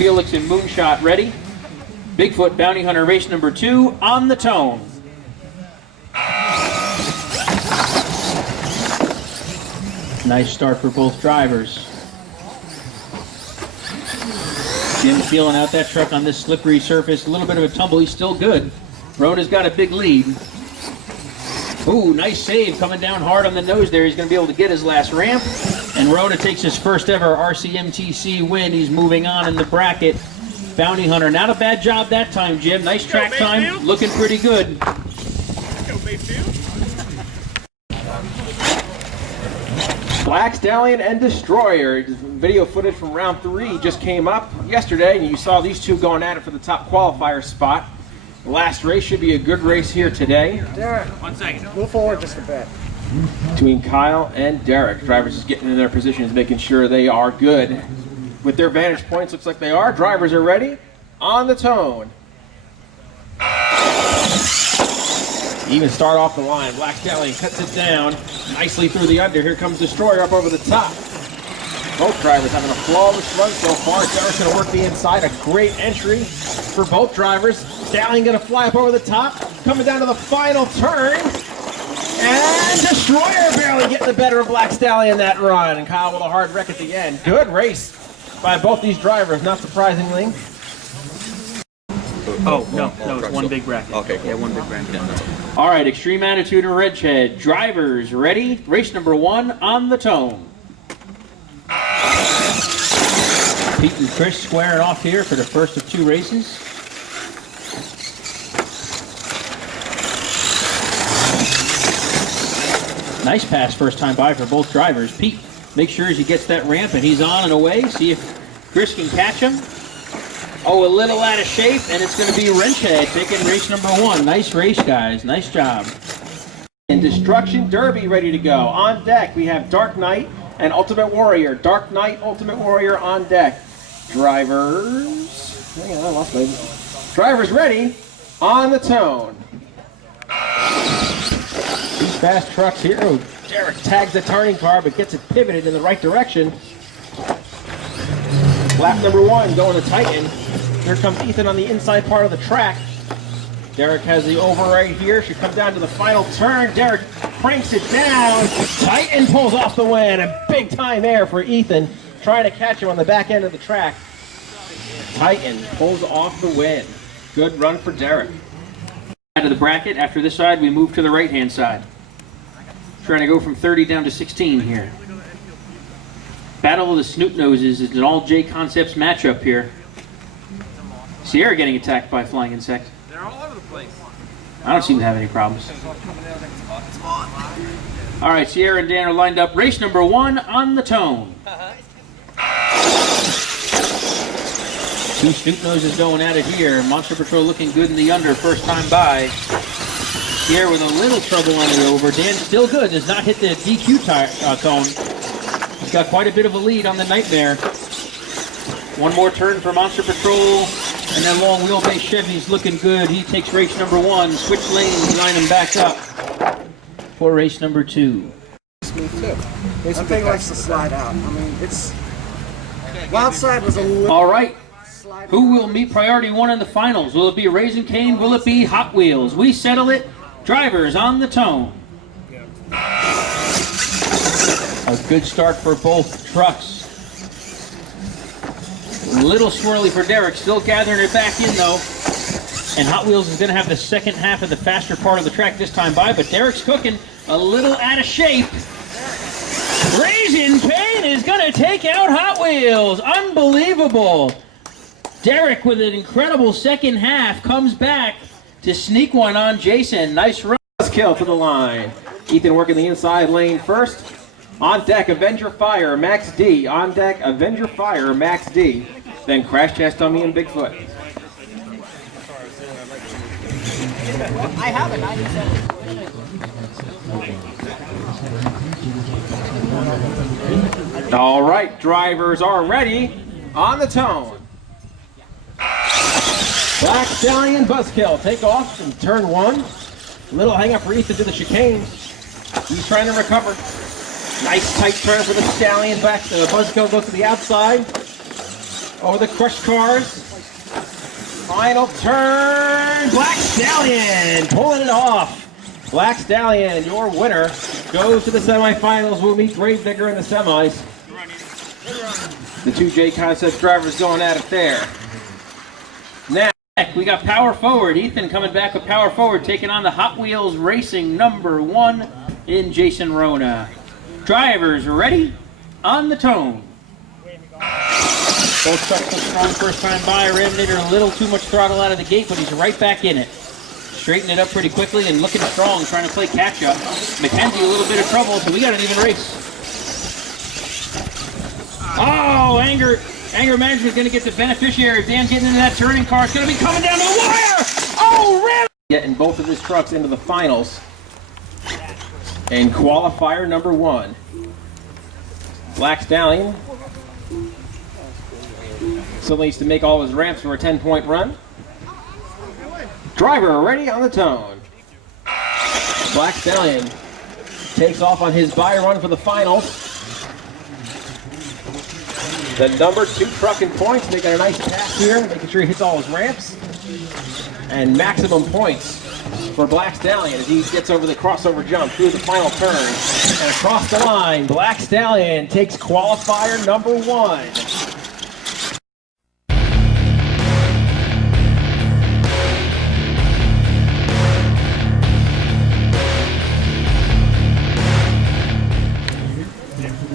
Felix and Moonshot ready. Bigfoot Bounty Hunter race number 2 on the tone. Nice start for both drivers. Jim feeling out that truck on this slippery surface. A little bit of a tumble. He's still good. Rouna's got a big lead. Ooh, nice save coming down hard on the nose there. He's going to be able to get his last ramp. And Rouna takes his first ever RCMTC win. He's moving on in the bracket. Bounty Hunter, not a bad job that time, Jim. Nice track time, looking pretty good. Black Stallion and Destroyer. Video footage from round 3 just came up yesterday, and you saw these two going at it for the top qualifier spot. The last race should be a good race here today. Derek, 1 second. Move forward just a bit. Between Kyle and Derek. Drivers just getting in their positions, making sure they are good. With their vantage points, looks like they are. Drivers are ready. On the tone. Even start off the line. Black Stallion cuts it down nicely through the under. Here comes Destroyer up over the top. Both drivers having a flawless run so far. Derek's going to work the inside. A great entry for both drivers. Stallion going to fly up over the top. Coming down to the final turn. And Destroyer barely getting the better of Black Stallion that run. And Kyle with a hard wreck at the end. Good race by both these drivers, not surprisingly. Oh, no, it's one big bracket. Okay, cool. Yeah, one big bracket. Yeah, all right, Extreme Attitude and Ridgehead. Drivers ready? Race number 1 on the tone. Pete and Chris squaring off here for the first of 2 races. Nice pass first time by for both drivers. Pete makes sure he gets that ramp and he's on and away. See if Chris can catch him. Oh, a little out of shape, and it's going to be Ridgehead taking race number 1. Nice race, guys. Nice job. And Destruction Derby ready to go. On deck, we have Dark Knight and Ultimate Warrior. Dark Knight, Ultimate Warrior on deck. Drivers. Hang on, I lost my. Drivers ready. On the tone. These fast trucks here. Oh, Derek tags the turning car, but gets it pivoted in the right direction. Lap number 1 going to Titan. Here comes Ethan on the inside part of the track. Derek has the over right here. Should come down to the final turn. Derek cranks it down. Titan pulls off the win. A big time there for Ethan. Trying to catch him on the back end of the track. Titan pulls off the win. Good run for Derek. Out of the bracket. After this side, we move to the right-hand side. Trying to go from 30 down to 16 here. Battle of the Snoot Noses is an all JConcepts matchup here. Sierra getting attacked by a flying insect. They're all over the place. I don't seem to have any problems. All right, Sierra and Dan are lined up. Race number 1 on the tone. 2 Snoot Noses going at it here. Monster Patrol looking good in the under first time by. Sierra with a little trouble on the over. Dan still good. Does not hit the DQ cone. He's got quite a bit of a lead on the Nightmare. One more turn for Monster Patrol, and then long wheelbase Chevy's looking good. He takes race number 1. Switch lanes, line him back up for race number 2. Smooth too. That thing likes to slide out. I mean, it's wild side was a little. All right. Who will meet priority 1 in the finals? Will it be Raising Cane? Will it be Hot Wheels? We settle it. Drivers on the tone. A good start for both trucks. A little swirly for Derek, still gathering it back in though. And Hot Wheels is going to have the second half of the faster part of the track this time by, but Derek's cooking a little out of shape. Raising Cane is going to take out Hot Wheels. Unbelievable. Derek with an incredible second half comes back to sneak one on Jason. Nice run. Buzzkill to the line. Ethan working the inside lane first. On deck, Avenger Fire, Max D. On deck, Avenger Fire, Max D. Then Crash Test Dummy and Bigfoot. I have it. 97. All right, drivers are ready. On the tone. Black Stallion Buzzkill. Take off in turn 1. Little hang up for Ethan to the chicane. He's trying to recover. Nice tight turn for the Stallion. Back to the Buzzkill goes to the outside. over the crushed cars. Final turn, Black Stallion pulling it off. Black Stallion, your winner, goes to the semifinals. We'll meet Grave Digger in the semis. The two JConcepts drivers going at it there. Now, We got power forward. Ethan coming back with power forward, taking on the Hot Wheels Racing #1 in Jason Rouna. Drivers ready? On the tone. Both trucks look strong first time by. Ramnator a little too much throttle out of the gate, but he's right back in it. Straightening it up pretty quickly and looking strong, trying to play catch up. Mackenzie a little bit of trouble, so we got an even race. Oh, Anger Management's going to get the beneficiary. Dan's getting into that turning car. It's going to be coming down to the wire. Oh, Ram! Getting both of his trucks into the finals. And qualifier #1. Black Stallion still needs to make all his ramps for a 10-point run. Driver ready on the tone. Black Stallion takes off on his bye run for the finals. The #2 truck in points, making a nice pass here, making sure he hits all his ramps. And maximum points for Black Stallion as he gets over the crossover jump through the final turn. And across the line, Black Stallion takes qualifier #1.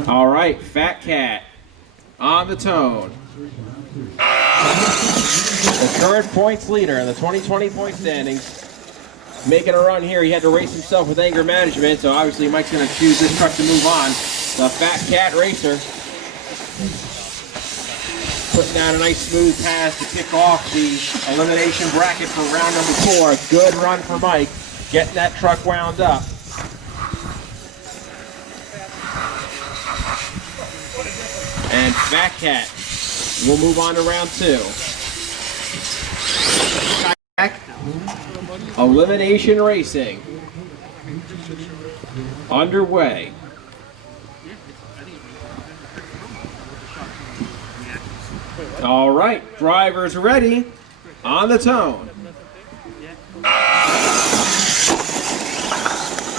All right, Fat Cat on the tone. The current points leader in the 2020 point standings. Making a run here. He had to race himself with Anger Management, so obviously Mike's going to choose this truck to move on. The Fat Cat Racer putting down a nice smooth pass to kick off the elimination bracket for round #4. Good run for Mike, getting that truck wound up. And Fat Cat will move on to round 2. Elimination racing underway. All right, drivers ready on the tone.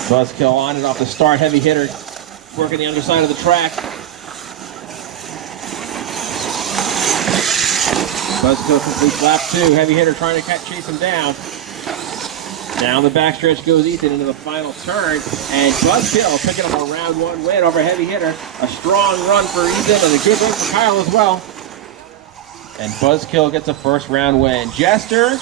Buzzkill on and off the start, heavy hitter working the underside of the track. Buzzkill completes lap 2. Heavy hitter trying to chase him down. Down the backstretch goes Ethan into the final turn. And Buzzkill picking up a round 1 win over Heavy Hitter. A strong run for Ethan and a good run for Kyle as well. And Buzzkill gets a first round win. Jester.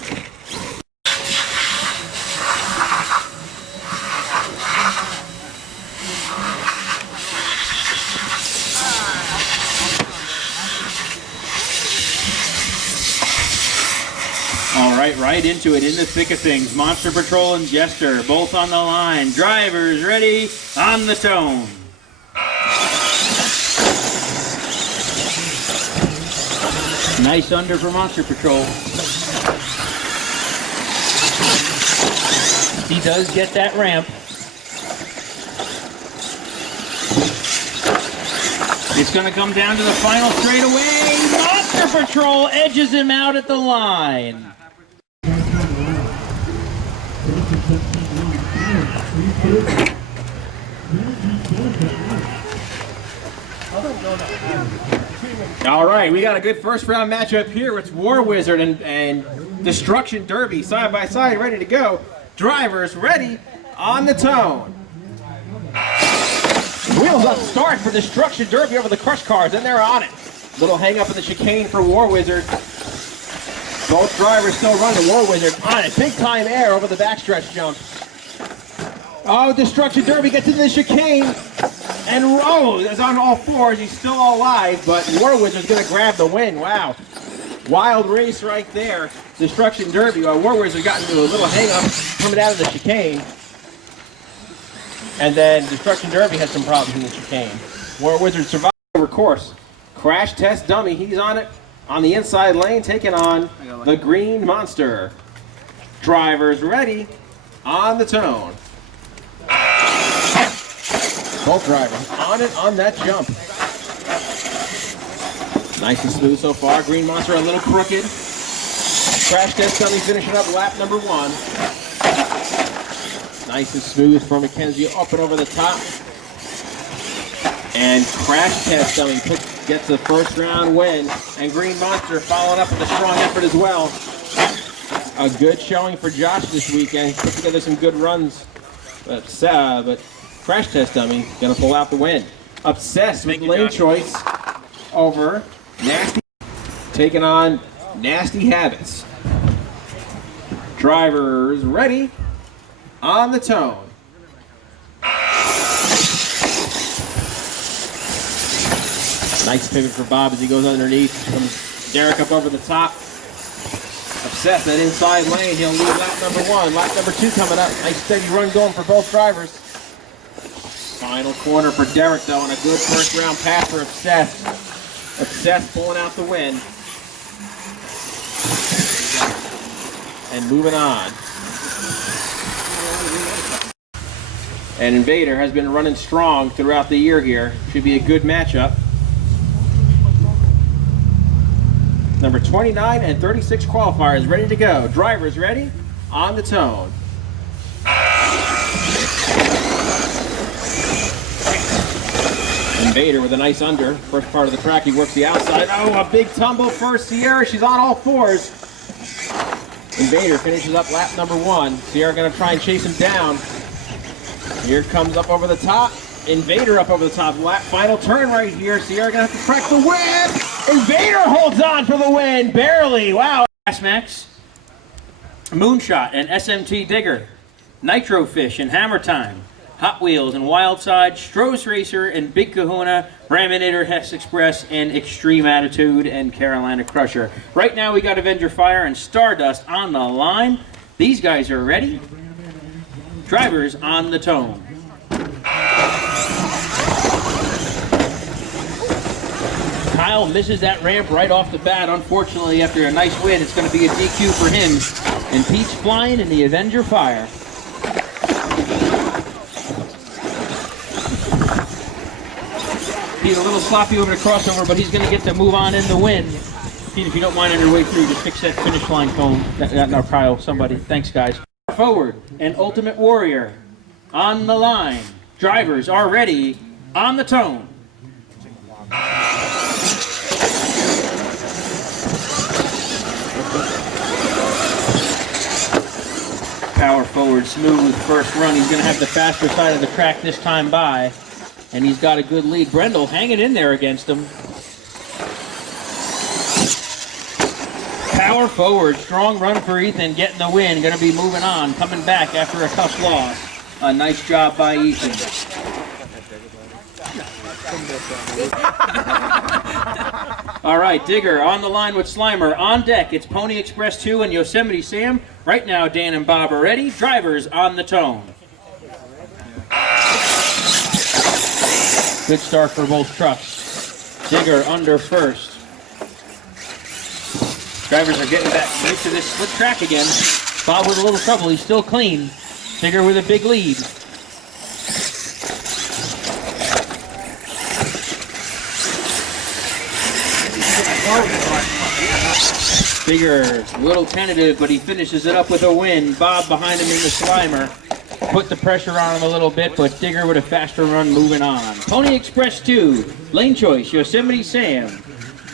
Right into it, in the thick of things. Monster Patrol and Jester, both on the line. Drivers ready, on the tone. Nice under for Monster Patrol. He does get that ramp. It's going to come down to the final straightaway. Monster Patrol edges him out at the line. All right, we got a good first round matchup here. It's War Wizard and Destruction Derby side by side, ready to go. Drivers ready on the tone. Wheels up start for Destruction Derby over the crush cars, and they're on it. Little hang up in the chicane for War Wizard. Both drivers still running. War Wizard on it. Big time air over the backstretch jump. Oh, Destruction Derby gets into the chicane. And is on all fours. He's still alive, but War Wizard's going to grab the win. Wow. Wild race right there. Destruction Derby. War Wizard got into a little hang up coming out of the chicane. And then Destruction Derby had some problems in the chicane. War Wizard survived over course. Crash Test Dummy. He's on it on the inside lane, taking on the Green Monster. Drivers ready on the tone. Both drivers on it on that jump. Nice and smooth so far. Green Monster a little crooked. Crash Test Dummy finishing up lap number 1. Nice and smooth for Mackenzie up and over the top. And Crash Test Dummy gets the first round win. And Green Monster following up with a strong effort as well. A good showing for Josh this weekend. Put together some good runs. But Crash Test Dummy gonna pull out the win. Obsessed with lane choice over Nasty. Taking on Nasty Habits. Drivers ready. On the tone. Nice pivot for Bob as he goes underneath. Comes Derek up over the top. Obsessed that inside lane. He'll lead lap number 1. Lap number 2 coming up. Nice steady run going for both drivers. Final corner for Derek though, and a good first round pass for Obsessed. Obsessed pulling out the win. And moving on. And Invader has been running strong throughout the year here. Should be a good matchup. Number 29 and 36 qualifiers ready to go. Drivers ready? On the tone. Invader with a nice under. First part of the track, he works the outside. Oh, a big tumble for Sierra. She's on all fours. Invader finishes up lap number 1. Sierra gonna try and chase him down. Here comes up over the top. Invader up over the top. Lap final turn right here. Sierra gonna have to crack the whip. Invader holds on for the win. Barely. Wow. Max, Moonshot and SMT Digger, Nitro Fish and Hammer Time, Hot Wheels and Wildside, Stroh's Racer and Big Kahuna, Raminator, Hess Express, and Extreme Attitude and Carolina Crusher. Right now we got Avenger Fire and Stardust on the line. These guys are ready. Drivers on the tone. Kyle misses that ramp right off the bat. Unfortunately, after a nice win, it's going to be a DQ for him. And Pete's flying in the Avenger Fire. Pete a little sloppy over the crossover, but he's going to get to move on in the win. Pete, if you don't mind on your way through, just fix that finish line cone. No, Kyle, somebody. Thanks, guys. Forward and Ultimate Warrior on the line. Drivers are ready. On the tone. Power forward, smooth first run. He's going to have the faster side of the track this time by. And he's got a good lead. Brendel hanging in there against him. Power forward, strong run for Ethan, getting the win. Going to be moving on, coming back after a tough loss. A nice job by Ethan. All right, Digger on the line with Slimer. On deck, it's Pony Express 2 and Yosemite Sam. Right now, Dan and Bob are ready. Drivers on the tone. Good start for both trucks. Digger under first. Drivers are getting back used to this split track again. Bob with a little trouble. He's still clean. Digger with a big lead. Digger, a little tentative, but he finishes it up with a win. Bob behind him in the Slimer. Put the pressure on him a little bit, but Digger with a faster run moving on. Pony Express 2, lane choice, Yosemite Sam.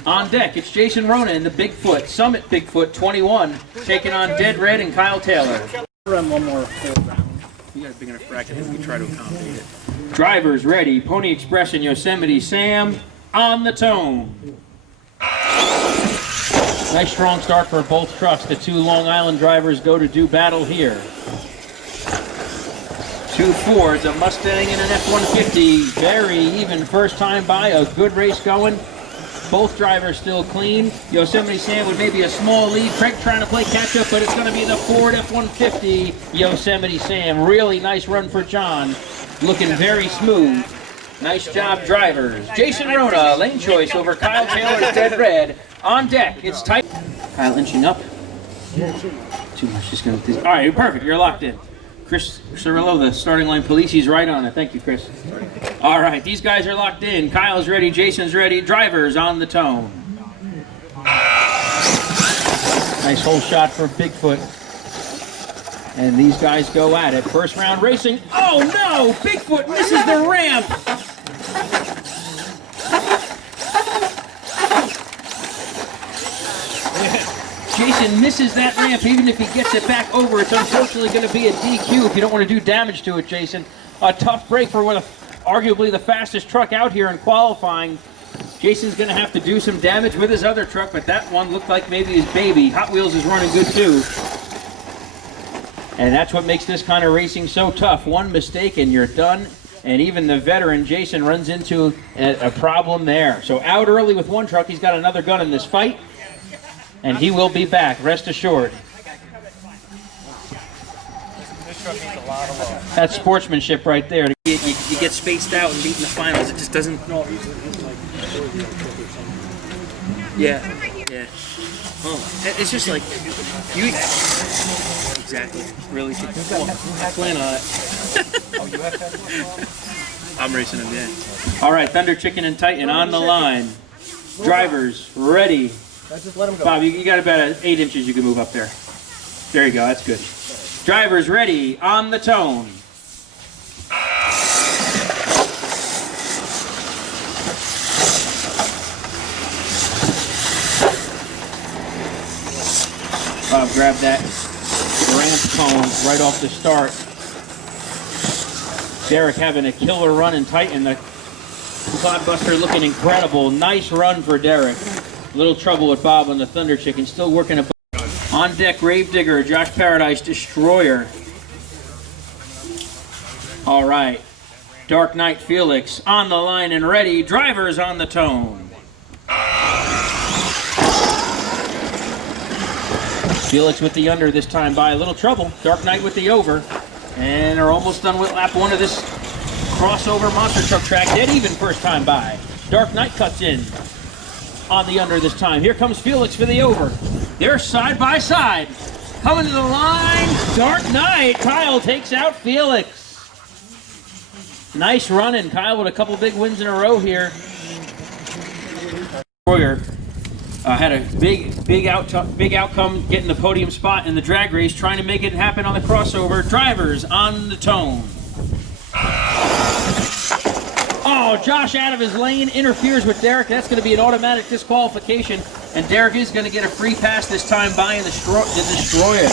On deck, it's Jason Rouna in the Bigfoot, Summit Bigfoot 21, taking on Dead Red and Kyle Taylor. Run one more full round. You got a big enough bracket that we try to accommodate it. Drivers ready, Pony Express and Yosemite Sam on the tone. Nice strong start for both trucks. The two Long Island drivers go to do battle here. Two Fords, a Mustang and an F-150. Very even first time by, a good race going. Both drivers still clean. Yosemite Sam with maybe a small lead. Craig trying to play catch up, but it's going to be the Ford F-150. Yosemite Sam, really nice run for John. Looking very smooth. Nice job, drivers. Jason Rouna, lane choice over Kyle Taylor's Dead Red. On deck, it's tight. Kyle inching up. Too much, just going to... All right, perfect, you're locked in. Chris Cirillo, the starting line police, he's right on it. Thank you, Chris. All right, these guys are locked in. Kyle's ready, Jason's ready. Drivers on the tone. Nice hole shot for Bigfoot. And these guys go at it. First round racing. Oh no! Bigfoot misses the ramp! Jason misses that ramp. Even if he gets it back over, it's unfortunately going to be a DQ if you don't want to do damage to it, Jason. A tough break for one of arguably the fastest truck out here in qualifying. Jason's going to have to do some damage with his other truck, but that one looked like maybe his baby. Hot Wheels is running good too. And that's what makes this kind of racing so tough. One mistake and you're done. And even the veteran, Jason, runs into a problem there. So out early with one truck, he's got another gun in this fight. And he will be back, rest assured. That's sportsmanship right there. You get spaced out and beat in the finals. It just doesn't... Yeah, yeah. Oh, it's just like... you. Exactly. Really. I plan on it. I'm racing him, yeah. All right, Thunder, Chicken, and Titan on the line. Drivers, ready. Just let him go. Bob, you got about 8 inches you can move up there. There you go, that's good. Drivers ready, on the tone. Bob, grab that ramp cone right off the start. Derek having a killer run in Titan. The Clodbuster looking incredible. Nice run for Derek. A little trouble with Bob on the Thunder Chicken. Still working a... On deck, Gravedigger, Josh Paradise, Destroyer. All right. Dark Knight, Felix on the line and ready. Drivers on the tone. Felix with the under this time by a little trouble. Dark Knight with the over. And they're almost done with lap 1 of this crossover monster truck track. Dead even first time by. Dark Knight cuts in on the under this time. Here comes Felix for the over. They're side by side. Coming to the line. Dark Knight. Kyle takes out Felix. Nice running. Kyle with a couple big wins in a row here. Destroyer had a big outcome getting the podium spot in the drag race, trying to make it happen on the crossover. Drivers on the tone. Oh, Josh out of his lane, interferes with Derek. That's going to be an automatic disqualification, and Derek is going to get a free pass this time by the Destroyer.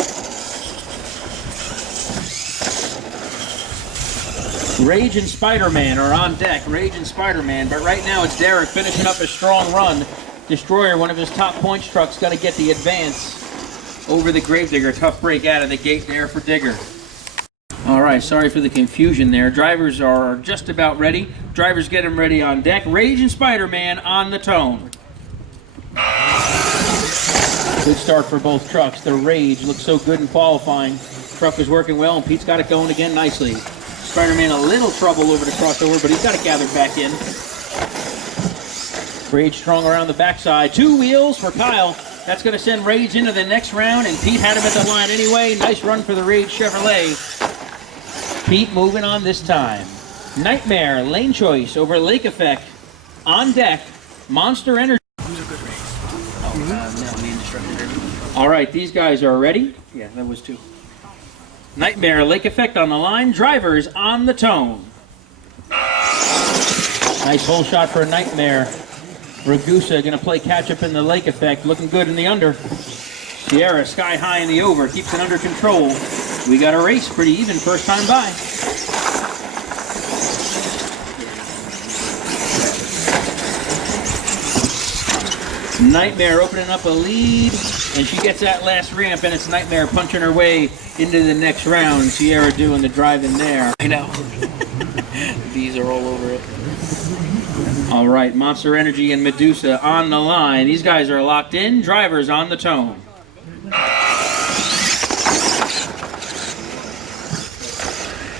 Rage and Spider-Man are on deck. Rage and Spider-Man, but right now it's Derek finishing up a strong run. Destroyer, one of his top points trucks, got to get the advance over the Gravedigger. Tough break out of the gate there for Digger. All right, sorry for the confusion there. Drivers are just about ready. Drivers get them ready on deck. Rage and Spider-Man on the tone. Good start for both trucks. The Rage looked so good in qualifying. Truck was working well, and Pete's got it going again nicely. Spider-Man a little trouble over the crossover, but he's got it gathered back in. Rage strong around the backside. 2 wheels for Kyle. That's going to send Rage into the next round, and Pete had him at the line anyway. Nice run for the Rage Chevrolet. Pete moving on this time. Nightmare, lane choice over Lake Effect. On deck, Monster Energy. Who's a good race? Oh, no, the instructor. All right, these guys are ready. Yeah, that was 2. Nightmare, Lake Effect on the line. Drivers on the tone. Nice hole shot for a Nightmare. Ragusa going to play catch-up in the Lake Effect. Looking good in the under. Sierra sky high in the over. Keeps it under control. We got a race pretty even first time by. Nightmare opening up a lead, and she gets that last ramp, and it's Nightmare punching her way into the next round. Sierra doing the driving there. I know. Bees are all over it. All right, Monster Energy and Medusa on the line. These guys are locked in. Drivers on the tone.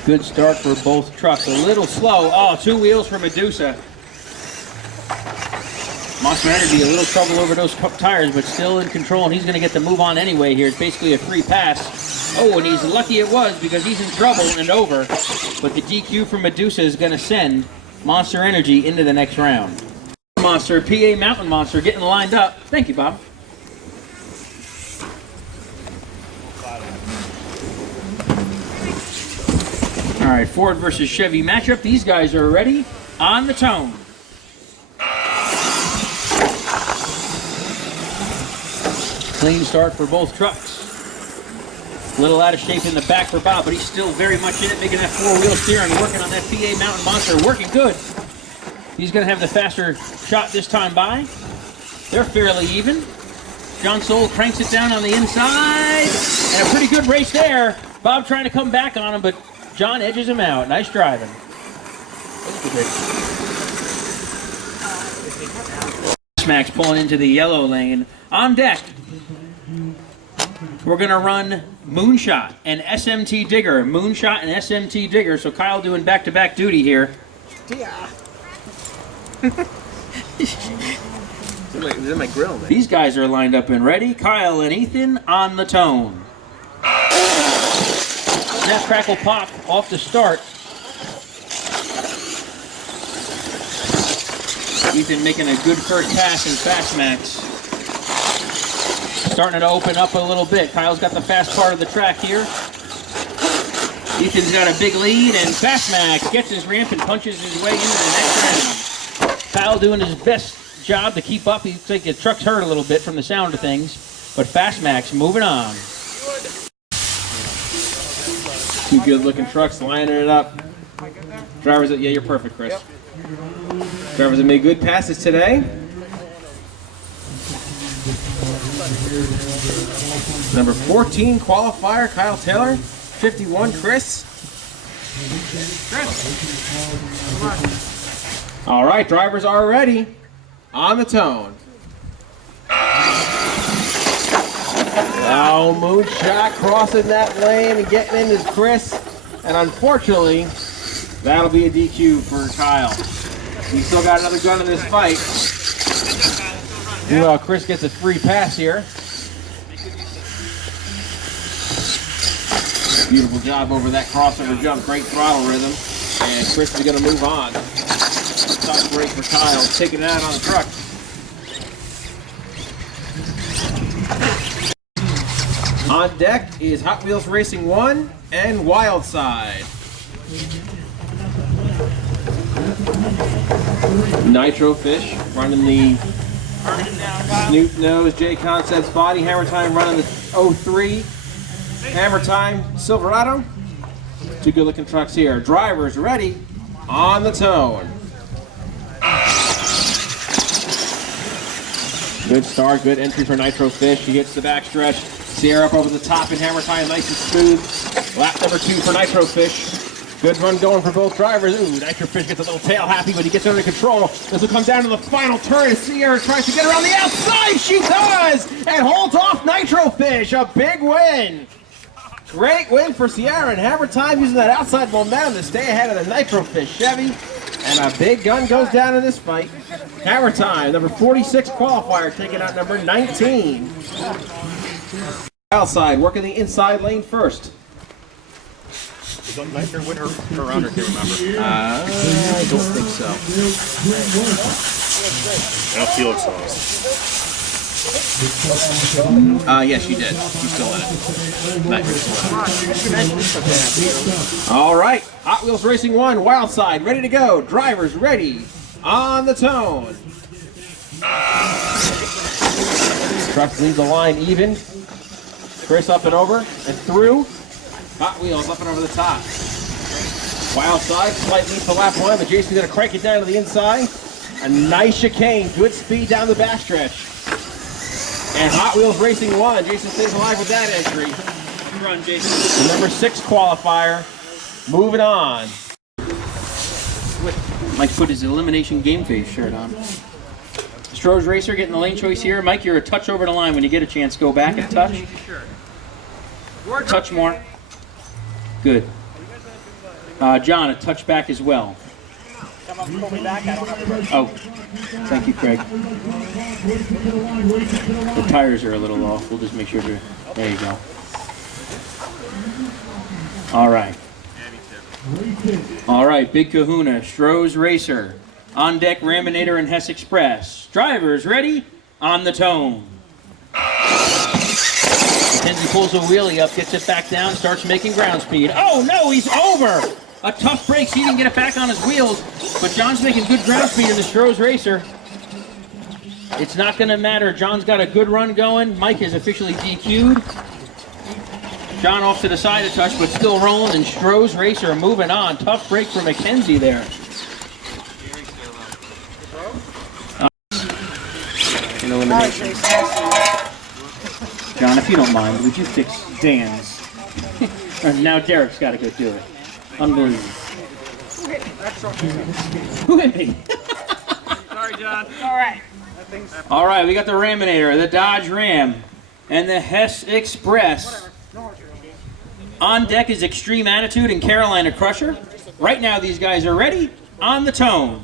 Good start for both trucks. A little slow. Oh, 2 wheels for Medusa. Monster Energy, a little trouble over those tires, but still in control, and he's going to get the move on anyway here. It's basically a free pass. Oh, and he's lucky it was because he's in trouble and over. But the DQ from Medusa is going to send Monster Energy into the next round. Monster, PA Mountain Monster, getting lined up. Thank you, Bob. All right, Ford versus Chevy matchup. These guys are ready on the tone. Clean start for both trucks. A little out of shape in the back for Bob, but he's still very much in it, making that four-wheel steering, working on that PA Mountain Monster, working good. He's going to have the faster shot this time by. They're fairly even. John Soule cranks it down on the inside, and a pretty good race there. Bob trying to come back on him, but John edges him out. Nice driving. Max pulling into the yellow lane. On deck, we're going to run Moonshot and SMT Digger. Moonshot and SMT Digger. So Kyle doing back-to-back duty here. Yeah. It's in my grill, man. These guys are lined up and ready. Kyle and Ethan on the tone. Snap, crackle, pop off the start. Ethan making a good first pass in Fast Max. Starting to open up a little bit. Kyle's got the fast part of the track here. Ethan's got a big lead, and Fast Max gets his ramp and punches his way into the next round. Kyle doing his best job to keep up. He looks like his truck's hurt a little bit from the sound of things, but Fast Max moving on. Two good-looking trucks lining it up. Drivers, yeah, you're perfect, Chris. Yep. Drivers have made good passes today. Number 14 qualifier, Kyle Taylor. 51, Chris. All right, drivers are ready. On the tone. Oh, Moonshot crossing that lane and getting into Chris. And unfortunately, that'll be a DQ for Kyle. He's still got another gun in this fight. Well, Chris gets a free pass here. Beautiful job over that crossover jump. Great throttle rhythm. And Chris is going to move on. Tough break for Kyle. Taking it out on the truck. On deck is Hot Wheels Racing 1 and Wildside. Nitro Fish running the Snoop Nose JConcepts body. Hammer Time running the 03 Hammer Time Silverado. Two good looking trucks here. Drivers ready on the tone. Good start, good entry for Nitro Fish. He gets the backstretch. Sierra up over the top in Hammer Time, nice and smooth. Lap number 2 for Nitro Fish. Good run going for both drivers. Ooh, Nitro Fish gets a little tail happy, but he gets under control. This will come down to the final turn as Sierra tries to get around the outside. She does! And holds off Nitro Fish. A big win. Great win for Sierra and Hammer Time using that outside momentum to stay ahead of the Nitro Fish Chevy. And a big gun goes down in this fight. Hammer Time, number 46 qualifier, taking out number 19. Outside, working the inside lane first. Is on Nitro win her round, or do you remember? I don't think so. I don't feel so. Yes, she did. She's still in it. All right, Hot Wheels Racing 1, Wildside, ready to go. Drivers ready, on the tone. Trucks leave the line even. Chris up and over and through. Hot Wheels up and over the top. Wildside, slight lead for lap 1, but Jason's going to crank it down to the inside. A nice chicane, good speed down the backstretch. And Hot Wheels Racing 1, Jason stays alive with that entry. Run, Jason. The number 6 qualifier, moving on. Mike put his elimination game face shirt on. Stroh's Racer getting the lane choice here. Mike, you're a touch over the line. When you get a chance, go back and touch. Touch more. Good. John, a touch back as well. Oh, thank you, Craig. The tires are a little off. We'll just make sure to... There you go. All right. All right, Big Kahuna, Stroh's Racer. On deck, Raminator and Hess Express. Drivers ready? On the tone. Mackenzie pulls a wheelie up, gets it back down, starts making ground speed. Oh no, he's over! A tough break, so he didn't get it back on his wheels, but John's making good ground speed in the Stroh's Racer. It's not going to matter. John's got a good run going. Mike is officially DQ'd. John off to the side a touch, but still rolling, and Stroh's Racer moving on. Tough break for Mackenzie there. In elimination. John, if you don't mind, would you fix Dan's? Now Derek's got to go do it. I'm going to... Who hit me? Sorry, John. All right, we got the Raminator, the Dodge Ram, and the Hess Express. On deck is Extreme Attitude and Carolina Crusher. Right now, these guys are ready on the tone.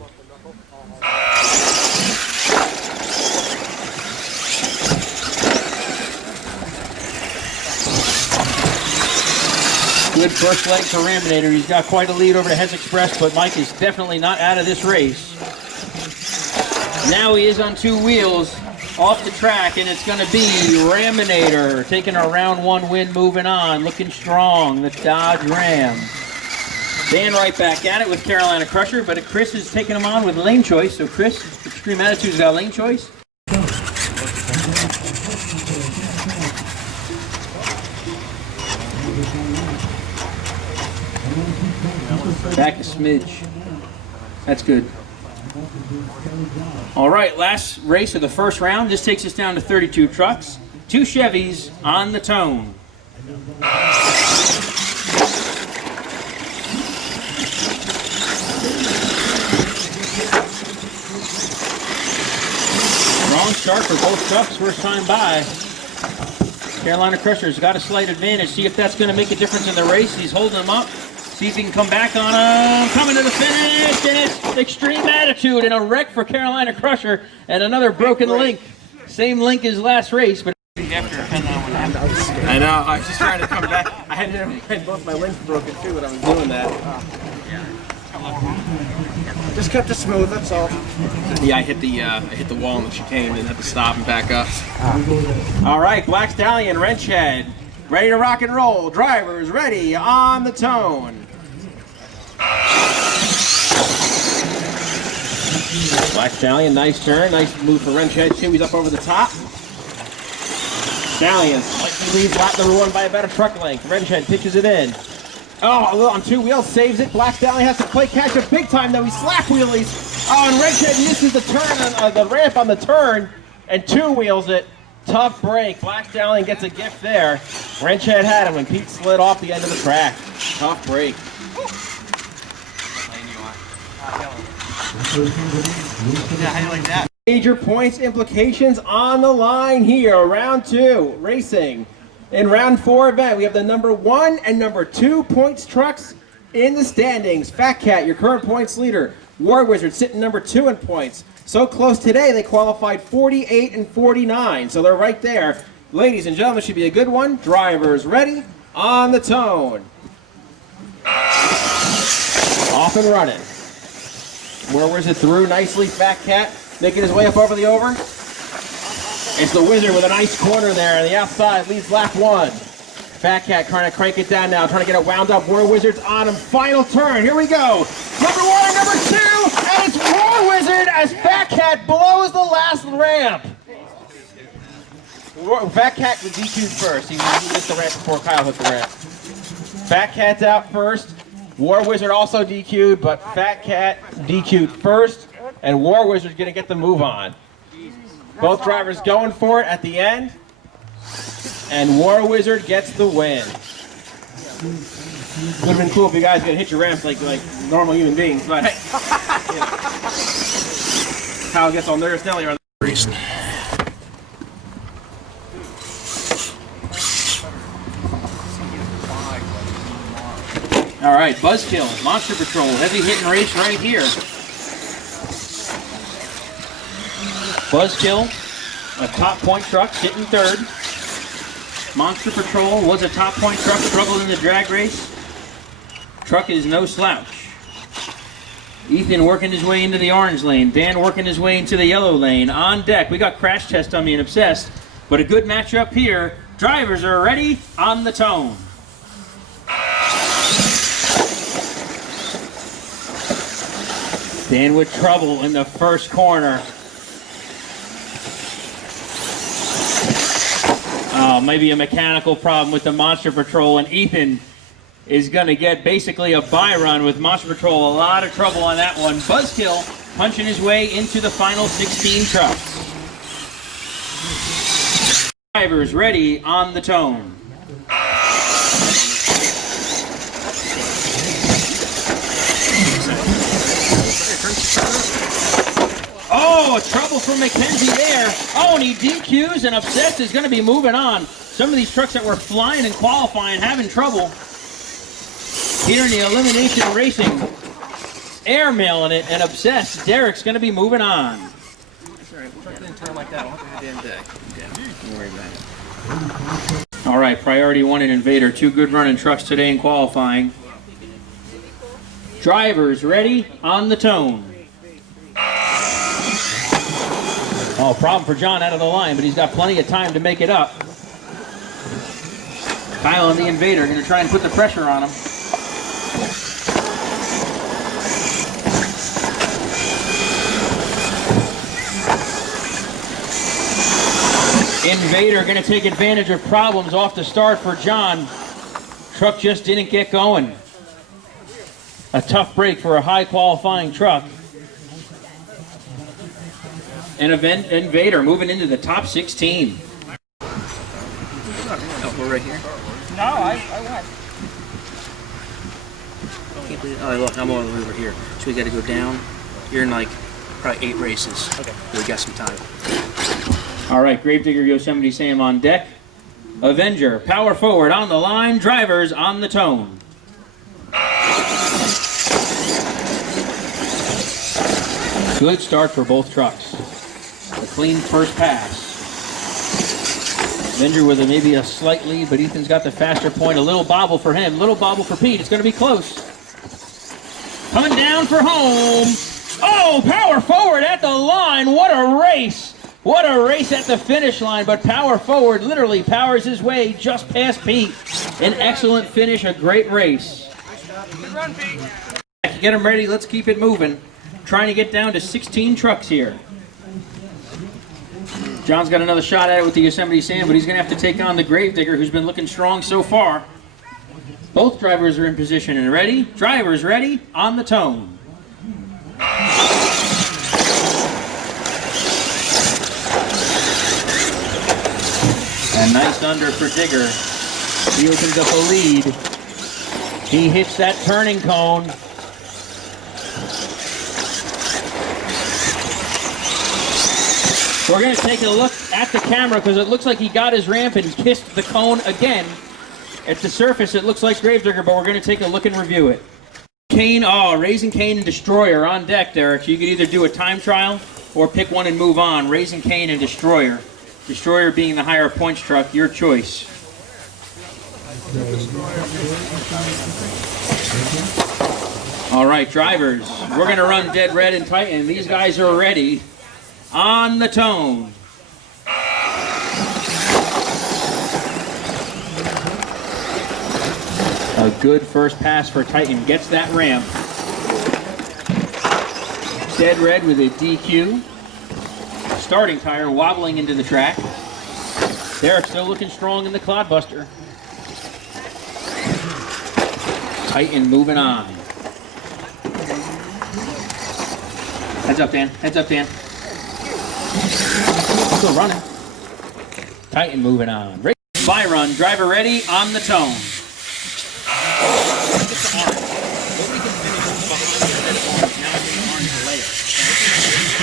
Good first leg for Raminator. He's got quite a lead over the Hess Express, but Mike is definitely not out of this race. Now he is on two wheels off the track, and it's going to be Raminator taking a round one win, moving on, looking strong, the Dodge Ram. Dan right back at it with Carolina Crusher, but Chris is taking him on with lane choice. So Chris, Extreme Attitude's got lane choice. Back a smidge. That's good. All right, last race of the first round. This takes us down to 32 trucks. 2 Chevys on the tone. Strong start for both trucks, first time by. Carolina Crusher's got a slight advantage. See if that's going to make a difference in the race. He's holding them up. See if he can come back on him. Coming to the finish, and it's Extreme Attitude and a wreck for Carolina Crusher and another broken link. Same link as last race, but I know, I was just trying to come back. I had both my links broken too when I was doing that. Just kept it smooth, that's all. Yeah, I hit the wall in the chicane and had to stop and back up. All right, Black Stallion, wrench head, ready to rock and roll. Drivers ready on the tone. Black Stallion, nice turn, nice move for wrench head too. He's up over the top. Stallion slightly leads lap number 1 by about a truck length. Wrench head pitches it in. Oh, on 2 wheels, saves it. Black Stallion has to play catch up big time though. He slap wheelies. Oh, and Wrench head misses the turn on the ramp on the turn and 2 wheels it. Tough break. Black Stallion gets a gift there. Wrench head had him when Pete slid off the end of the track. Tough break. Major points implications on the line here. Round 2 racing. In round 4 event, we have the number 1 and number 2 points trucks in the standings. Fat Cat, your current points leader. War Wizard sitting number 2 in points. So close today, they qualified 48 and 49. So they're right there. Ladies and gentlemen, should be a good one. Drivers ready on the tone. Off and running. War Wizard through nicely. Fat Cat making his way up over the over. It's the Wizard with a nice corner there on the outside, leads lap 1. Fat Cat trying to crank it down now, trying to get it wound up. War Wizard's on him. Final turn. Here we go. Number 1, number 2, and it's War Wizard as Fat Cat blows the last ramp. Fat Cat was DQ'd first. He missed the ramp before Kyle hit the ramp. Fat Cat's out first. War Wizard also DQ'd, but Fat Cat DQ'd first, and War Wizard's going to get the move on. Both drivers going for it at the end, and War Wizard gets the win. Would have been cool if you guys could hit your ramps like normal human beings, but hey, you know. Kyle gets all nervous Nelly around the race. all right, Buzzkill, Monster Patrol, heavy hitting race right here. Buzzkill, a top point truck, sitting 3rd. Monster Patrol was a top point truck, struggled in the drag race. Truck is no slouch. Ethan working his way into the orange lane. Dan working his way into the yellow lane. On deck, we got Crash Test Dummy and Obsessed, but a good matchup here. Drivers are ready on the tone. Dan with trouble in the first corner. Oh, maybe a mechanical problem with the Monster Patrol, and Ethan is going to get basically a bye run with Monster Patrol. A lot of trouble on that one. Buzzkill punching his way into the final 16 trucks. Drivers ready on the tone. Oh, trouble for Mackenzie there. Oh, and he DQs, and Obsessed is going to be moving on. Some of these trucks that were flying and qualifying having trouble here in the elimination racing. Airmailing it, and Obsessed. Derek's going to be moving on. That's all right. Truck didn't turn like that. I'll have to damn day. Don't worry about it. All right, Priority 1 and Invader. Two good running trucks today in qualifying. Drivers ready on the tone. Oh, problem for John out of the line, but he's got plenty of time to make it up. Kyle and the Invader are going to try and put the pressure on him. Invader going to take advantage of problems off the start for John. Truck just didn't get going. A tough break for a high qualifying truck. And Invader moving into the top 16. Oh, we're right here. No, I went. Can't believe, oh, look, I'm all the way over here. So we got to go down. You're in like probably 8 races. Okay. We got some time. All right, Gravedigger Yosemite Sam on deck. Avenger, power forward on the line. Drivers on the tone. Good start for both trucks. A clean first pass. Avenger with maybe a slight lead, but Ethan's got the faster point. A little bobble for him, little bobble for Pete. It's going to be close. Coming down for home. Oh, power forward at the line. What a race. What a race at the finish line, but power forward literally powers his way just past Pete. An excellent finish, a great race. Good run, Pete. Get him ready, let's keep it moving. Trying to get down to 16 trucks here. John's got another shot at it with the Yosemite Sam, but he's going to have to take on the Gravedigger, who's been looking strong so far. Both drivers are in position and ready. Drivers ready, on the tone. A nice under for Digger. He opens up a lead. He hits that turning cone. We're going to take a look at the camera because it looks like he got his ramp and kissed the cone again. At the surface, it looks like Gravedigger, but we're going to take a look and review it. Kane, oh, Raising Cane and Destroyer on deck, Derek. You could either do a time trial or pick one and move on. Raising Cane and Destroyer. Destroyer being the higher points truck, your choice. All right, drivers, we're going to run Dead Red and Titan. These guys are ready. On the tone. A good first pass for Titan. Gets that ramp. Dead Red with a DQ. Starting tire wobbling into the track. They're still looking strong in the Clodbuster. Titan moving on. Heads up, Dan. Heads up, Dan. Still running. Titan moving on. Bye run. Driver ready. On the tone.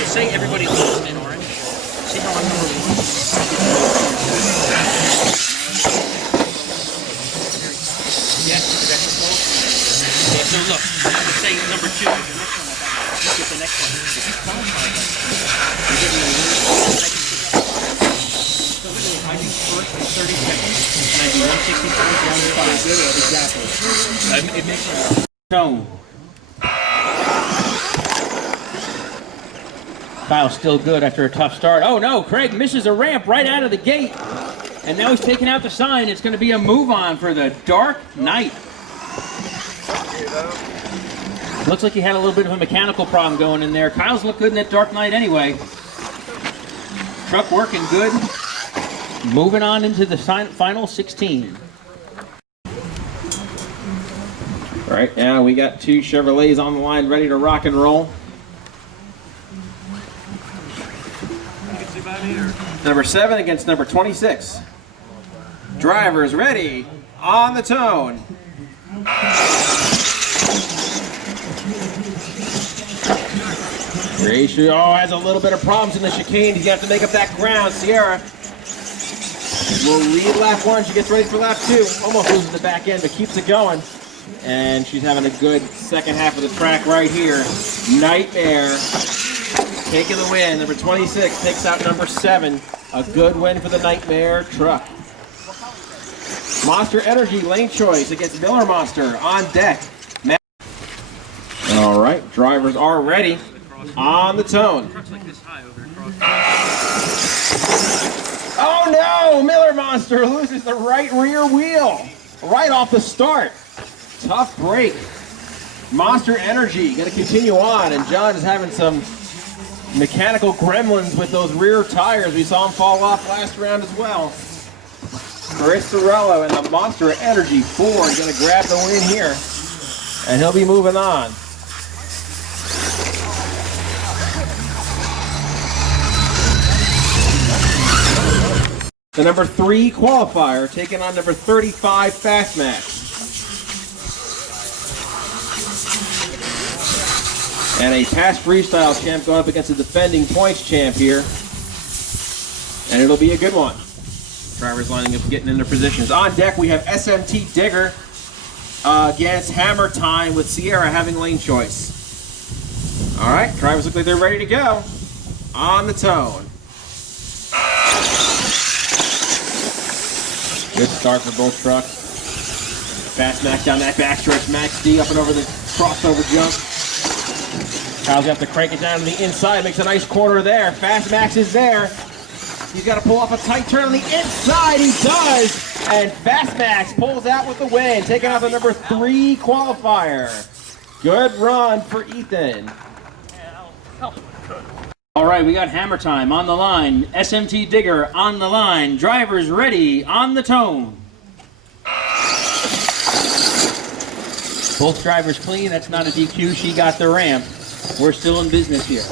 Say everybody loves in orange. See how I'm number 1? Yeah, so look, let's say number 2. Look at the next one. If you qualify that, you're getting a little so I do first in 30 seconds, and I do 165 down to 5. Exactly. It makes sense. Tone. Kyle's still good after a tough start. Oh no, Craig misses a ramp right out of the gate. And now he's taking out the sign. It's going to be a move on for the Dark Knight. Looks like he had a little bit of a mechanical problem going in there. Kyle's looked good in that dark night anyway. Truck working good. Moving on into the final 16. All right, now we got 2 Chevrolets on the line ready to rock and roll. Number 7 against number 26. Drivers ready, on the tone. Ratio has a little bit of problems in the chicane. You have to make up that ground. Sierra will lead lap 1. She gets ready for lap 2. Almost loses the back end, but keeps it going. And she's having a good second half of the track right here. Nightmare taking the win. Number 26 takes out number 7. A good win for the Nightmare truck. Monster Energy lane choice against Miller Monster on deck. All right, drivers are ready. On the tone. Oh no! Miller Monster loses the right rear wheel right off the start. Tough break. Monster Energy going to continue on, and John is having some mechanical gremlins with those rear tires. We saw him fall off last round as well. Chris Sorello and the Monster Energy Ford going to grab the win here, and he'll be moving on. The number 3 qualifier taking on number 35 Fastmax. And a past freestyle champ going up against a defending points champ here. And it'll be a good one. Drivers lining up, getting in their positions. On deck we have SMT Digger against Hammer Time with Sierra having lane choice. All right, drivers look like they're ready to go. On the tone. Good start for both trucks. Fast Max down that backstretch. Max D up and over the crossover jump. Kyle's got to crank it down to the inside. Makes a nice corner there. Fast Max is there. He's got to pull off a tight turn on the inside. He does. And Fast Max pulls out with the win. Taking out the number 3 qualifier. Good run for Ethan. All right, we got Hammer Time on the line. SMT Digger on the line. Drivers ready, on the tone. Both drivers clean. That's not a DQ. She got the ramp. We're still in business here.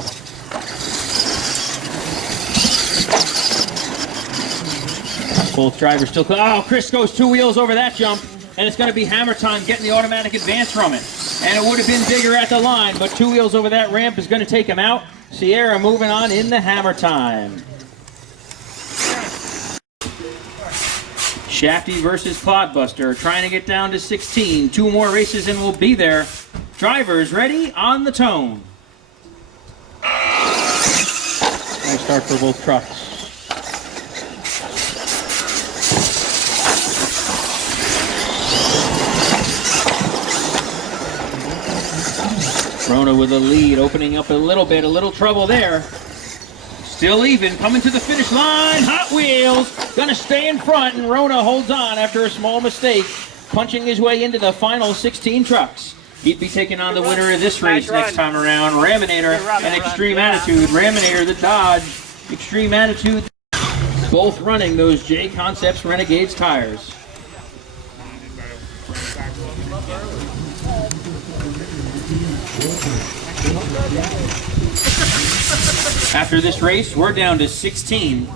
Both drivers still clean. Oh, Chris goes 2 wheels over that jump, and it's going to be Hammer Time getting the automatic advance from it. And it would have been Digger at the line, but 2 wheels over that ramp is going to take him out. Sierra moving on in the Hammer Time. Shafty versus Clodbuster, trying to get down to 16. 2 more races and we'll be there. Drivers ready, on the tone. Nice start for both trucks. Rouna with a lead, opening up a little trouble there. Still even, coming to the finish line. Hot Wheels, gonna stay in front, and Rouna holds on after a small mistake, punching his way into the final 16 trucks. He'd be taking on the winner of this race next time around. Raminator and Extreme Attitude. Raminator, the Dodge. Extreme Attitude, both running those JConcepts Renegades tires. After this race, we're down to 16.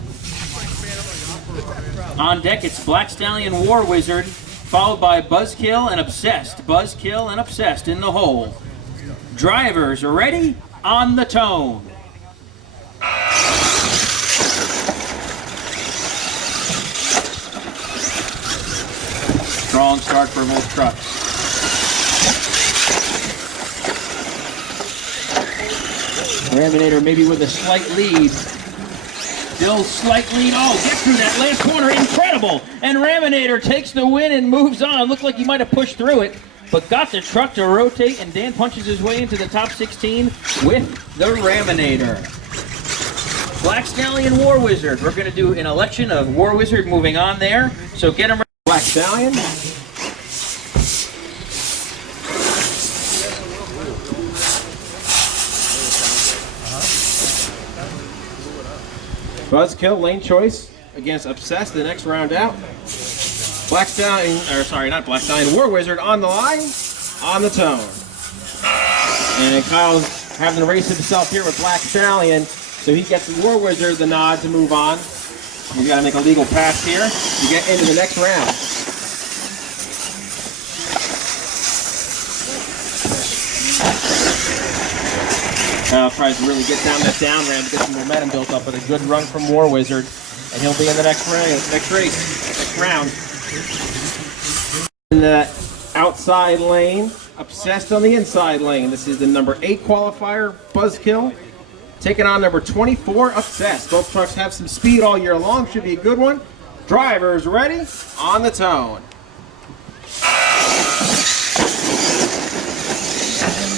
On deck, it's Black Stallion War Wizard, followed by Buzzkill and Obsessed. Buzzkill and Obsessed in the hole. Drivers are ready, on the tone. Strong start for both trucks. Raminator maybe with a slight lead. Still slight lead. Oh, gets through that last corner. Incredible. And Raminator takes the win and moves on. Looked like he might have pushed through it, but got the truck to rotate, and Dan punches his way into the top 16 with the Raminator. Black Stallion War Wizard. We're going to do an election of War Wizard moving on there. So get him. Black Stallion. Buzzkill, lane choice against Obsessed the next round out. Black Stallion, or sorry, not Black Stallion, War Wizard on the line, on the tone. And Kyle's having to race himself here with Black Stallion, so he gets the War Wizard the nod to move on. We got to make a legal pass here to get into the next round. Kyle tries to really get down that down ramp, get some momentum built up with a good run from War Wizard, and he'll be in the next round. In the outside lane, Obsessed on the inside lane. This is the number 8 qualifier, Buzzkill, taking on number 24, Obsessed. Both trucks have some speed all year long, should be a good one. Drivers ready, on the tone.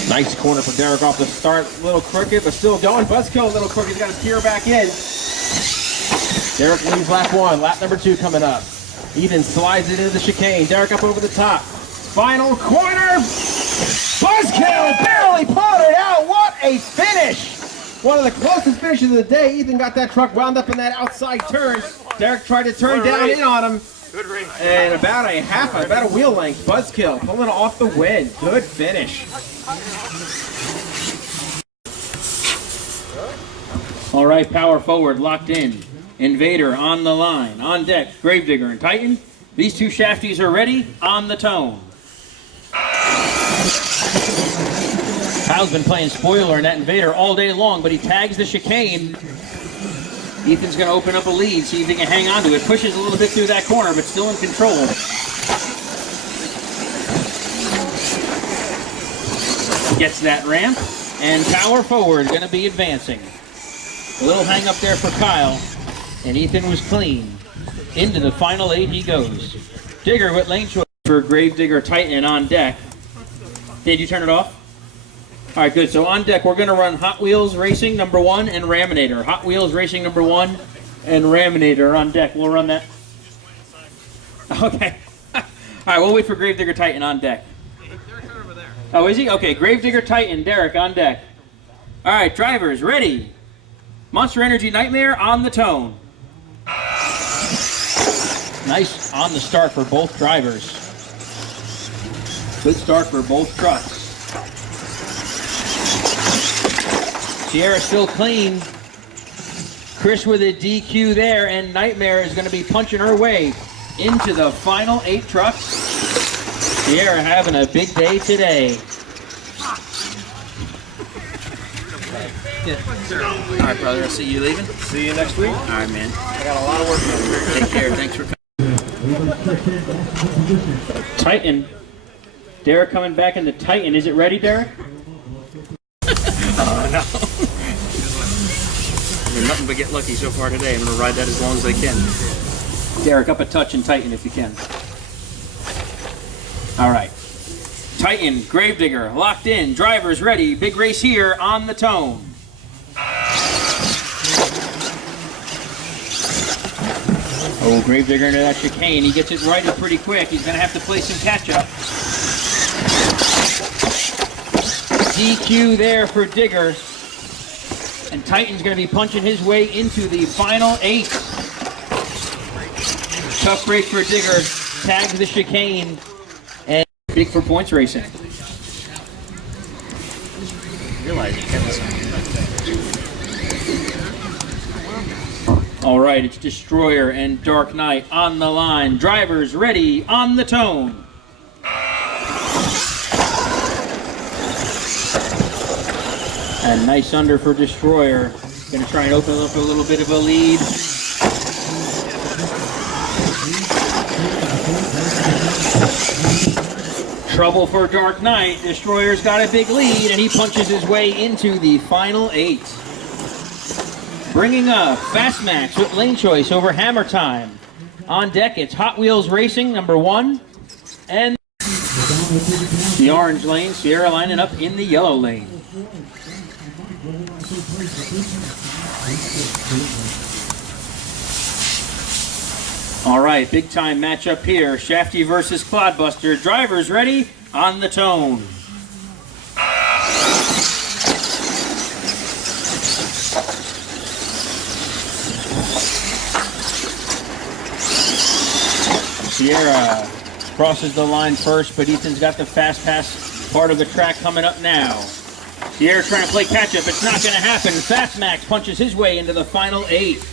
Nice corner for Derek off the start, a little crooked, but still going. Buzzkill a little crooked, he's got to peer back in. Derek leaves lap 1, lap number 2 coming up. Eden slides it into the chicane, Derek up over the top. Final corner, Buzzkill barely pulled it out, what a finish! One of the closest finishes of the day. Ethan got that truck wound up in that outside turn. Derek tried to turn down in on him. Good race. And about a wheel length, Buzzkill pulling off the win. Good finish. All right, power forward, locked in. Invader on the line, on deck, Gravedigger and Titan. These two shafties are ready, on the tone. Kyle's been playing spoiler in that Invader all day long, but he tags the chicane. Ethan's going to open up a lead, see if he can hang on to it. Pushes a little bit through that corner, but still in control. Gets that ramp, and power forward going to be advancing. A little hang up there for Kyle, and Ethan was clean. Into the final 8 he goes. Digger with lane choice for Gravedigger Titan on deck. Did you turn it off? All right, good. So on deck, we're going to run Hot Wheels Racing number 1 and Raminator. Hot Wheels Racing number 1 and Raminator on deck. We'll run that. Okay. All right, we'll wait for Gravedigger Titan on deck. Derek's over there. Oh, is he? Okay, Gravedigger Titan, Derek on deck. All right, drivers, ready. Monster Energy Nightmare on the tone. Nice on the start for both drivers. Good start for both trucks. Sierra still clean. Chris with a DQ there, and Nightmare is going to be punching her way into the final 8 trucks. Sierra having a big day today. All right, brother. I'll see you leaving. See you next week. All right, man. I got a lot of work to do. Take care. Thanks for coming. Titan. Derek coming back into Titan. Is it ready, Derek? No. Nothing but get lucky so far today. I'm going to ride that as long as I can. Derek, up a touch and Titan if you can. All right. Titan, Gravedigger, locked in. Drivers ready. Big race here on the tone. Oh, Gravedigger into that chicane. He gets it righted pretty quick. He's going to have to play some catch-up. DQ there for Digger. And Titan's going to be punching his way into the final 8. Tough break for Digger. Tags the chicane. And big for points racing. All right, it's Destroyer and Dark Knight on the line. Drivers ready, on the tone. A nice under for Destroyer. Going to try and open up a little bit of a lead. Trouble for Dark Knight. Destroyer's got a big lead, and he punches his way into the final 8. Bringing up Fast Max with lane choice over Hammer Time. On deck, it's Hot Wheels Racing number 1, and the orange lane. Sierra lining up in the yellow lane. All right, big time matchup here. Shafty versus Clodbuster. Drivers ready, on the tone. Sierra crosses the line first, but Ethan's got the fast pass part of the track coming up now. Sierra trying to play catch-up. It's not going to happen. Fast Max punches his way into the final 8.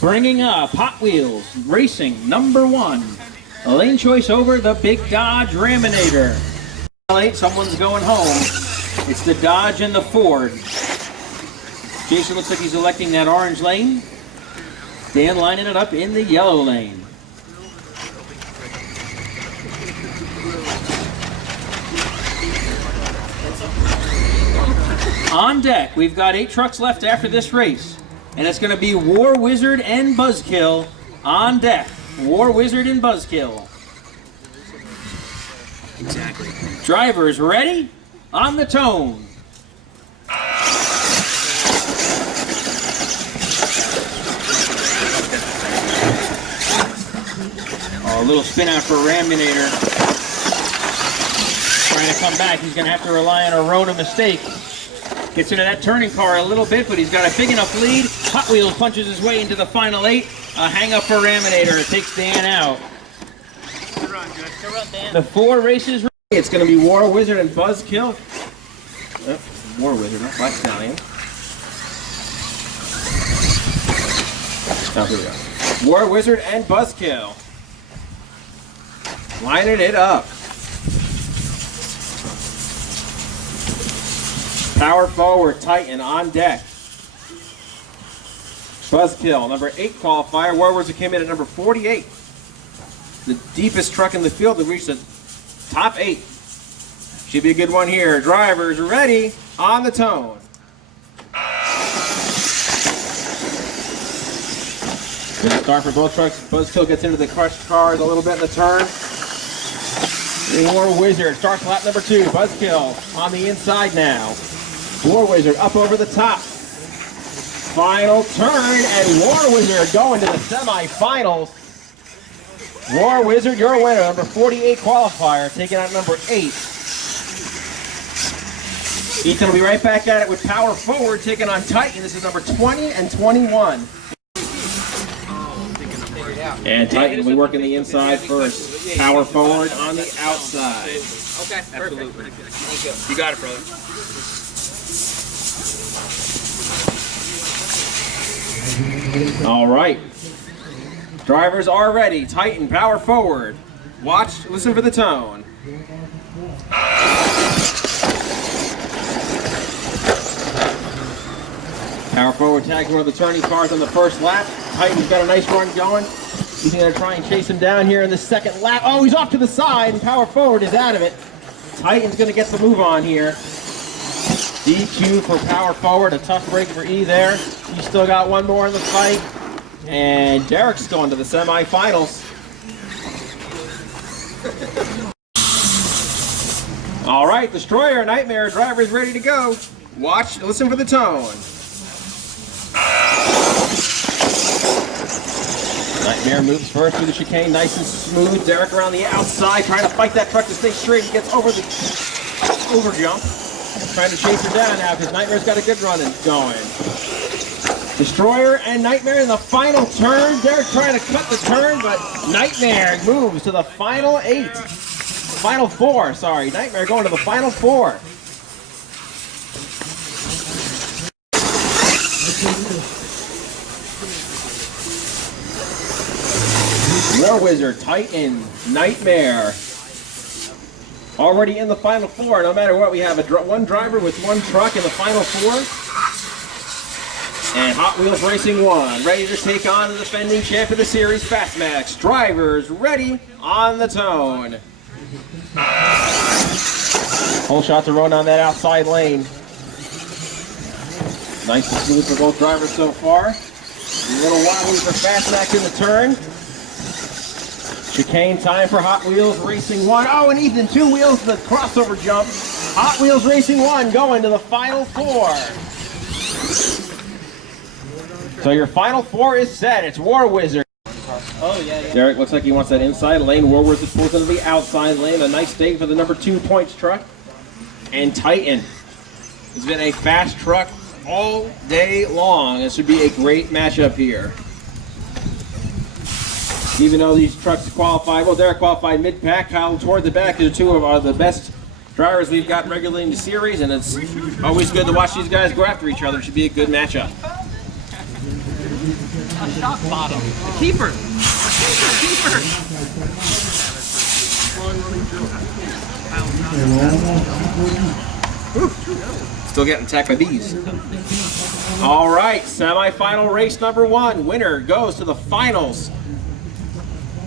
Bringing up Hot Wheels Racing number 1. A lane choice over the big Dodge Raminator. Someone's going home. It's the Dodge and the Ford. Jason looks like he's electing that orange lane. Dan lining it up in the yellow lane. On deck, we've got 8 trucks left after this race. And it's going to be War Wizard and Buzzkill on deck. War Wizard and Buzzkill. Exactly. Drivers ready? On the tone. Oh, a little spin out for Raminator. Trying to come back. He's going to have to rely on a Rouna mistake. Gets into that turning car a little bit, but he's got a big enough lead. Hot Wheels punches his way into the final 8. A hang up for Raminator. It takes Dan out. Good run, good. Good run, Dan. The 4 races. It's going to be War Wizard and Buzzkill. War Wizard, not Black Stallion. Oh, here we go. War Wizard and Buzzkill. Lining it up. Power forward, Titan on deck. Buzzkill, number 8 qualifier. War Wizard came in at number 48. The deepest truck in the field to reach the top 8. Should be a good one here. Drivers ready, on the tone. Good start for both trucks. Buzzkill gets into the crushed cars a little bit in the turn. War Wizard starts lap number 2. Buzzkill on the inside now. War Wizard up over the top. Final turn, and War Wizard going to the semifinals. War Wizard, your winner, number 48 qualifier, taking out number 8. Ethan will be right back at it with power forward, taking on Titan. This is number 20 and 21. And Titan will be working the inside first. Power forward on the outside. Okay, perfect. Thank you. You got it, brother. All right. Drivers are ready. Titan, power forward. Watch, listen for the tone. Power forward tags one of the turning cars on the first lap. Titan's got a nice run going. He's going to try and chase him down here in the second lap. Oh, he's off to the side, and power forward is out of it. Titan's going to get the move on here. DQ for power forward. A tough break for E there. He's still got one more in the fight. And Derek's going to the semifinals. All right, Destroyer, Nightmare, drivers ready to go. Watch, listen for the tone. Nightmare moves first through the chicane, nice and smooth. Derek around the outside, trying to fight that truck to stay straight. He gets over the over jump. Trying to chase her down now because Nightmare's got a good run and going. Destroyer and Nightmare in the final turn. Derek trying to cut the turn, but Nightmare moves to the final 8. Final 4, sorry. Nightmare going to the final 4. War Wizard, Titan, Nightmare. Already in the final 4. No matter what, we have one driver with one truck in the final 4. And Hot Wheels Racing 1, ready to take on the defending champ of the series, Fast Max. Drivers ready, on the tone. Whole shot to run on that outside lane. Nice and smooth for both drivers so far. A little wobbly for Fast Max in the turn. Chicane time for Hot Wheels Racing 1. Oh, and Ethan, 2 wheels, the crossover jump. Hot Wheels Racing 1 going to the final 4. So your final 4 is set. It's War Wizard. Oh, yeah. Derek looks like he wants that inside lane. War Wizard pulls into the outside lane. A nice day for the number 2 points truck. And Titan has been a fast truck all day long. This should be a great matchup here. Even though these trucks qualified, well, Derek qualified mid-pack, Kyle toward the back. They're two of the best drivers we've got regularly in the series, and it's always good to watch these guys go after each other. It should be a good matchup. A shock bottom. The keeper. Keeper. Still getting attacked by bees. All right, semifinal race number 1. Winner goes to the finals.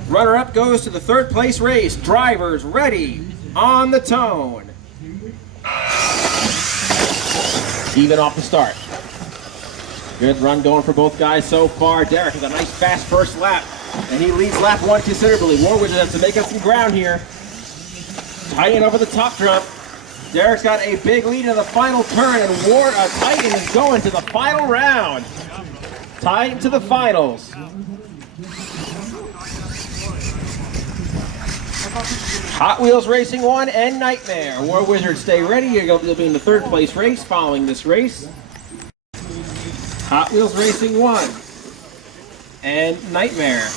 Runner-up goes to the third place race. Drivers ready, on the tone. Even off the start. Good run going for both guys so far. Derek has a nice fast first lap, and he leads lap 1 considerably. Warwood has to make up some ground here. Titan over the top jump. Derek's got a big lead in the final turn, and Titan is going to the final round. Titan to the finals. Hot Wheels Racing 1 and Nightmare. War Wizard, stay ready. You'll be in the third place race following this race. Hot Wheels Racing 1 and Nightmare.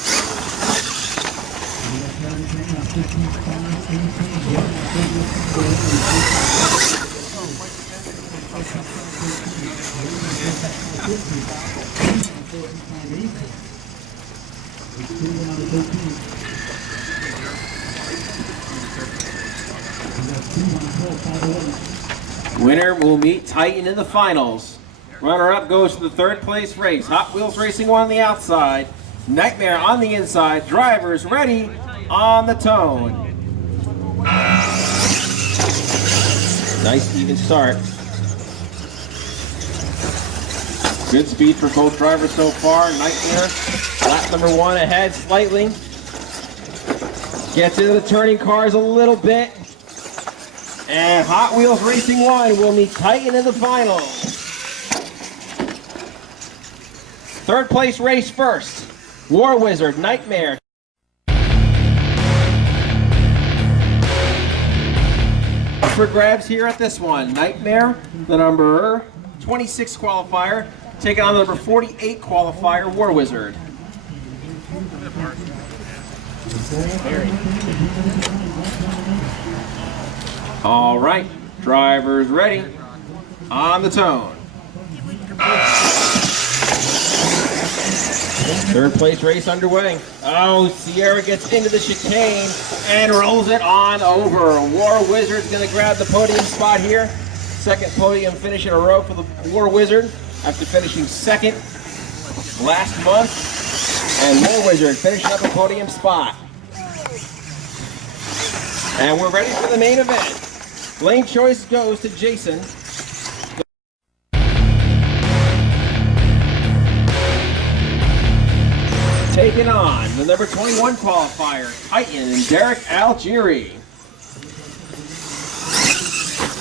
Winner will meet Titan in the finals. Runner-up goes to the third place race. Hot Wheels Racing 1 on the outside. Nightmare on the inside. Drivers ready, on the tone. Nice even start. Good speed for both drivers so far. Nightmare, lap number 1 ahead slightly. Gets into the turning cars a little bit. And Hot Wheels Racing 1 will meet Titan in the final. Third place race first. War Wizard, Nightmare. For grabs here at this one. Nightmare, the number 26 qualifier, taking on the number 48 qualifier, War Wizard. All right, drivers ready, on the tone. Third place race underway. Oh, Sierra gets into the chicane and rolls it on over. War Wizard's gonna grab the podium spot here. Second podium finish in a row for the War Wizard after finishing second last month. And War Wizard finishing up a podium spot. And we're ready for the main event. Lane choice goes to Jason. Taking on the number 21 qualifier, Titan and Derek Algieri.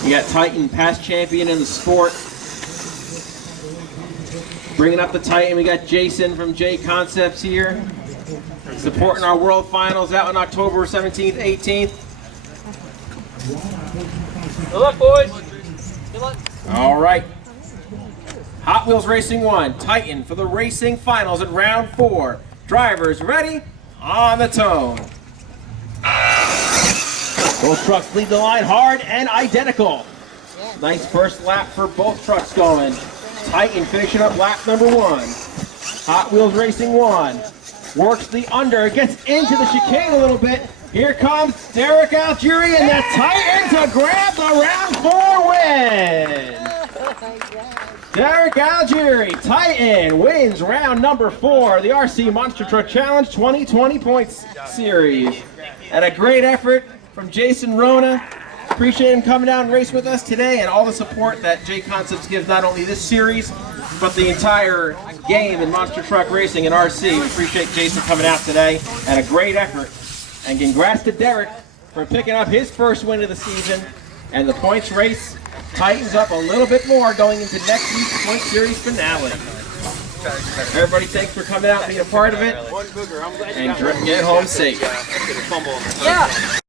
You got Titan, past champion in the sport. Bringing up the Titan, we got Jason from JConcepts here. Supporting our World Finals out on October 17th, 18th. Good luck, boys. Good luck. All right. Hot Wheels Racing 1, Titan for the racing finals at round 4. Drivers ready, on the tone. Both trucks lead the line hard and identical. Nice first lap for both trucks going. Titan finishing up lap number 1. Hot Wheels Racing 1 works the under, gets into the chicane a little bit. Here comes Derek Algieri and the Titan to grab the round 4 win. Derek Algieri, Titan, wins round number 4, the RC Monster Truck Challenge 2020 Points Series. And a great effort from Jason Rouna. Appreciate him coming down and race with us today and all the support that JConcepts gives not only this series, but the entire game in monster truck racing and RC. We appreciate Jason coming out today and a great effort. And congrats to Derek for picking up his first win of the season. And the points race tightens up a little bit more going into next week's Point Series finale. Everybody, thanks for coming out and being a part of it. And get home safe. Yeah.